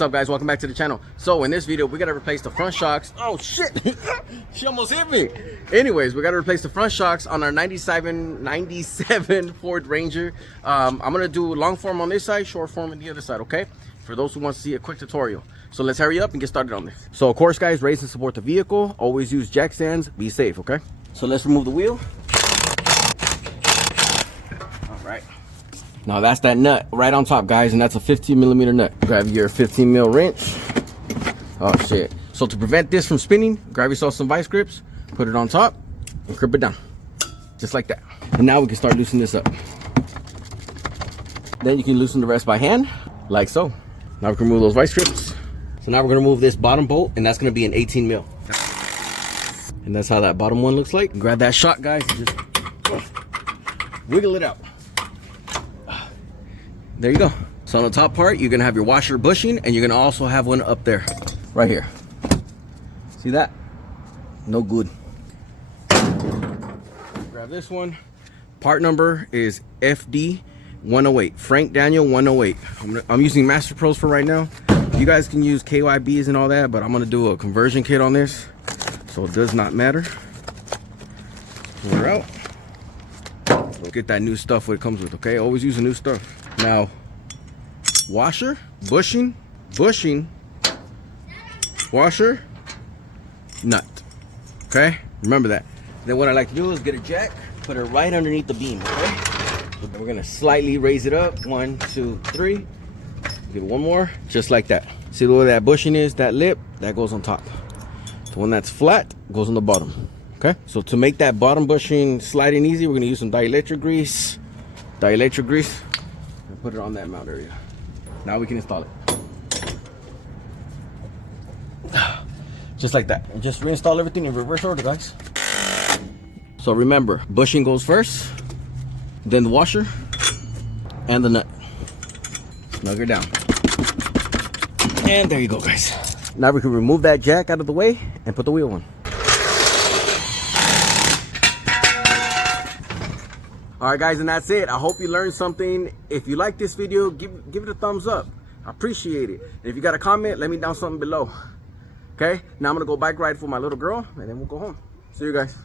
What's up, guys? Welcome back to the channel. So in this video, we gotta replace the front shocks. Oh shit, she almost hit me. Anyways, we gotta replace the front shocks on our 97 Ford Ranger. I'm gonna do long form on this side, short form on the other side, okay? For those who want to see a quick tutorial. So let's hurry up and get started on this. So of course, guys, raise and support the vehicle. Always use jack stands. Be safe, okay? So let's remove the wheel. All right. Now that's that nut right on top, guys, and that's a 15mm nut. Grab your 15mm wrench. Oh shit. So to prevent this from spinning, grab yourself some vice grips, put it on top, and grip it down. Just like that. And now we can start loosening this up. Then you can loosen the rest by hand, like so. Now we can remove those vice grips. So now we're gonna remove this bottom bolt, and that's gonna be an 18mm. And that's how that bottom one looks like. Grab that shock, guys, and just wiggle it out. There you go. So on the top part, you're gonna have your washer bushing, and you're gonna also have one up there, right here. See that? No good. Grab this one. Part number is FD 108, Frank Daniel 108. I'm using Master Pros for right now. You guys can use KYBs and all that, but I'm gonna do a conversion kit on this, so it does not matter. We're out. Get that new stuff what it comes with, okay? Always use the new stuff. Now, washer, bushing, washer, nut. Okay? Remember that. Then what I like to do is get a jack, put it right underneath the beam, okay? We're gonna slightly raise it up. 1, 2, 3. Give it one more, just like that. See where that bushing is, that lip, that goes on top. The one that's flat goes on the bottom. Okay? So to make that bottom bushing sliding easy, we're gonna use some dielectric grease. And put it on that mount area. Now we can install it. Just like that. And just reinstall everything in reverse order, guys. So remember, bushing goes first, then the washer, and the nut. Snug her down. And there you go, guys. Now we can remove that jack out of the way and put the wheel on. All right, guys, and that's it. I hope you learned something. If you like this video, give it a thumbs up. I appreciate it. And if you got a comment, let me down something below. Okay? Now I'm gonna go bike ride for my little girl, and then we'll go home. See you guys.